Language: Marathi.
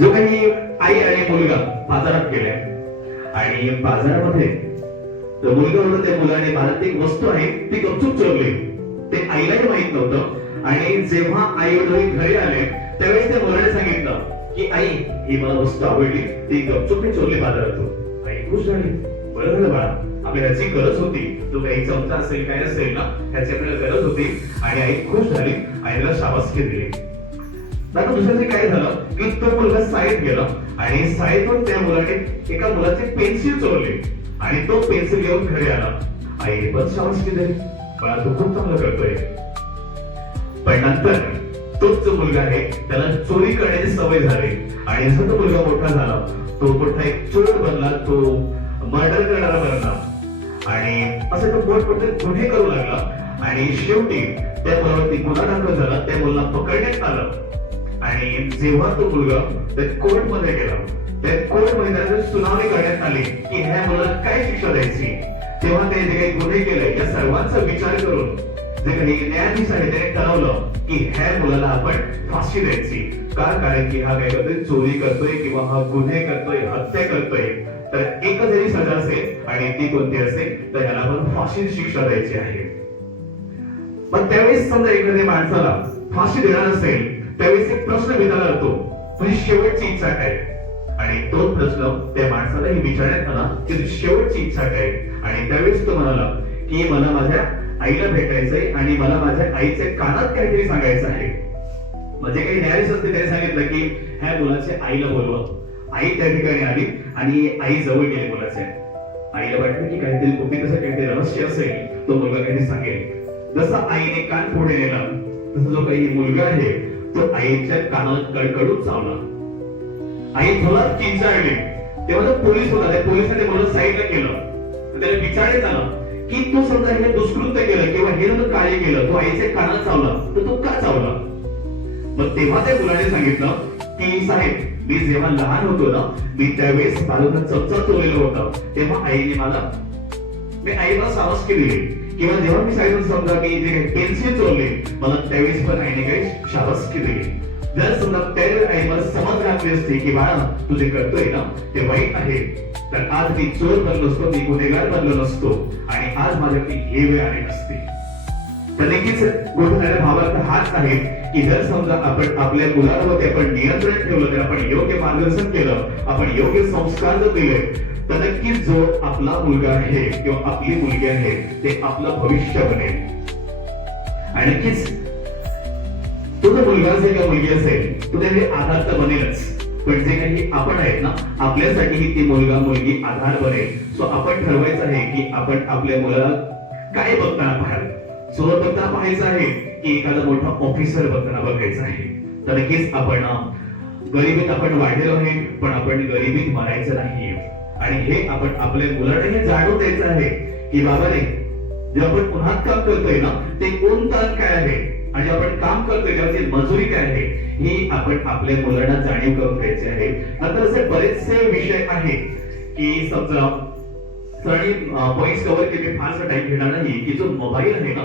जो काही आई आणि मुलगा बाजारात गेले आणि बाजारामध्ये जो मुलगा होता त्या मुलाने बाजारात एक वस्तू आहे ती गपचूप चोरली. ते आईलाही माहित नव्हतं आणि जेव्हा आई वडील घरी आले त्यावेळेस त्या मुलाने सांगितलं की आई ही मला वस्तू आवडली, ती गपचूप मी चोरली बाजारातून. आई खुश झाली. बरं झालं बाळा, आपल्याला याची गरज होती. तो काही चमचा असेल काय असेल ना त्याची आपल्याला गरज होती. आणि आई खुश झाली. आईला शाबासकी दिली. आता दुसऱ्या काय झालं की तो मुलगा शाळेत गेला आणि शाळेतून त्या मुलाने एका मुलाचे पेन्सिल चोरले आणि तो पेन्सिल घेऊन घरी आला. आई पण शाबासकी दिली, बाळा तू खूप चांगलं करतोय. पण नंतर तोच जो मुलगा आहे त्याला चोरी करण्याची सवय झाली आणि जसा तो मुलगा मोठा झाला तो मोठा एक चोर बनला, तो मर्डर करणारा बनला आणि असं तो मोठमोठे गुन्हे करू लागला आणि शेवटी त्या मुलावरती गुन्हा दाखल झाला. त्या मुलाला पकडण्यात आलं आणि जेव्हा तो मुलगा त्या कोर्टमध्ये गेला त्या कोर्टमध्ये त्याची सुनावणी करण्यात आली की ह्या मुलाला काय शिक्षा द्यायची, तेव्हा त्याने जे काही गुन्हे केले या सर्वांचा विचार करून जे काही न्यायाधीश आहे त्याने ठरवलं की ह्या मुलाला आपण फाशी द्यायची. का? कारण की हा काय करतोय, चोरी करतोय किंवा हा गुन्हे करतोय, हत्या करतोय. तर एकच जरी सजा असेल आणि ती कोणती असेल तर ह्याला आपण फाशीची शिक्षा द्यायची आहे. मग त्यावेळेस समजा एखाद्या माणसाला फाशी देणार असेल त्यावेळेस एक प्रश्न विचारला जातो, तुझी शेवटची इच्छा काय? आणि तो प्रश्न त्या माणसालाही विचारण्यात आला की तुझी शेवटची इच्छा काय? आणि त्यावेळेस तो म्हणाला की मला माझ्या आईला भेटायचंय आणि मला माझ्या आईच्या कानात काहीतरी सांगायचं आहे. म्हणजे काही न्यायाधीश असते त्याने सांगितलं की ह्या मुलाच्या आईला बोलवा. आई त्या ठिकाणी आली आणि आई जवळ गेली मुलाच्या. आईला वाटलं की काहीतरी गुपित असं काहीतरी रहस्य असेल, तो मुलगा काहीतरी सांगेल. जसा आईने कान पुढे नेला तसा जो काही मुलगा आहे तो आईच्या कानात कडकडून चावला. आई थोडा किंचाळली. तेव्हा जो पोलीस होता त्या पोलिसाने मुलं साईडला केलं. त्याला विचारण्यात आलं की तू समजा हे दुष्कृत्य केलं किंवा हे जर कार्य केलं, तू आईच्या कानात चावला तर तू का चावला? मग तेव्हा त्या मुलाने सांगितलं की साहेब मी जेव्हा लहान होतो ना मी त्यावेळेस बाजूला चमचा चोरलेला होता, तेव्हा आईला शाबासकी दिली. किंवा जेव्हा मी शाळेतून समजा मी जे पेन्सिल चोरले मला त्यावेळेस पण आईने काही शाबासकी दिली. जर समजा त्यावेळेस आई मला समज घातली असते की बाळा तू जे करतोय ना ते वाईट आहे, तर आज मी चोर बनलो असतो, मी गुन्हेगार बनलो नसतो आणि आज माझ्याकडे हे वेळ आली नसती. तर नक्कीच गोष्टीचा भावार्थ हाच आहे की जर समजा आपण आपल्या मुलांवरती आपण नियंत्रण ठेवलं, तर आपण योग्य मार्गदर्शन केलं, आपण योग्य संस्कार जर दिले तर नक्कीच जो आपला मुलगा आहे किंवा आपली मुलगी आहे ते आपलं भविष्य बनेल. आणि नक्कीच तो जो मुलगा असेल किंवा मुलगी असेल तो त्याचे आधार तर बनेलच, पण जे काही आपण आहेत ना आपल्यासाठीही ती मुलगा मुलगी आधार बनेल. सो आपण ठरवायचं आहे की आपण आपल्या मुलाला काय बघताना पाहाल. चोर बघताना पाहायचं आहे की एखादा मोठा ऑफिसर बघताना बघायचं आहे. तर नक्कीच आपण गरिबीत आपण वाढलेलो आहे पण आपण गरिबीत मरायचं नाही. आणि हे आपण आपल्या मुलांना जाणून द्यायचं आहे की बाबाने जे आपण उन्हात काम करतोय ना ते कोण ताण काय आहे आणि आपण काम करतोय त्याची मजुरी काय आहे ही आपण आपल्या मुलांना जाणीव करून द्यायची आहे. नंतर असे बरेचसे विषय आहेत की समजा पॉइंट्स कव्हर केले फारसा टाइम घेणार नाही की जो मोबाईल आहे ना